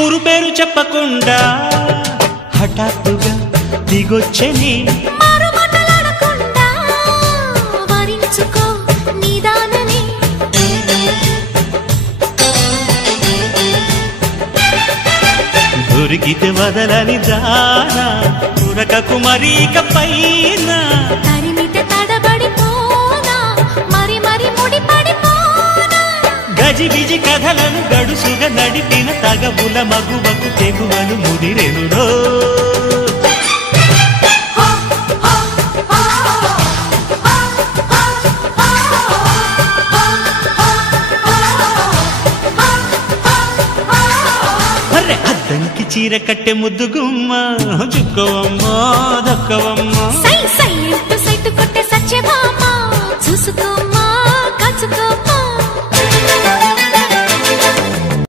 ఊరు పేరు చెప్పకుండా హఠాత్తుగా దిగొచ్చని దొరికితే వదలని దానా ఉరకకు మరీక పైన తరిమితే తడబడిపోనా మరి మరి ముడిపడిపోనా గజిబిజి కథలను గడుసుగా నడిపిన తగబుల మగువకు తెగువలు ముదిరెనురో అద్దంకి చీర కట్టె ముద్దుగుమ్మ చుక్కవమ్మా దక్కవమ్మా సై సై సైటు కొట్టే సత్యభామ చూసుకో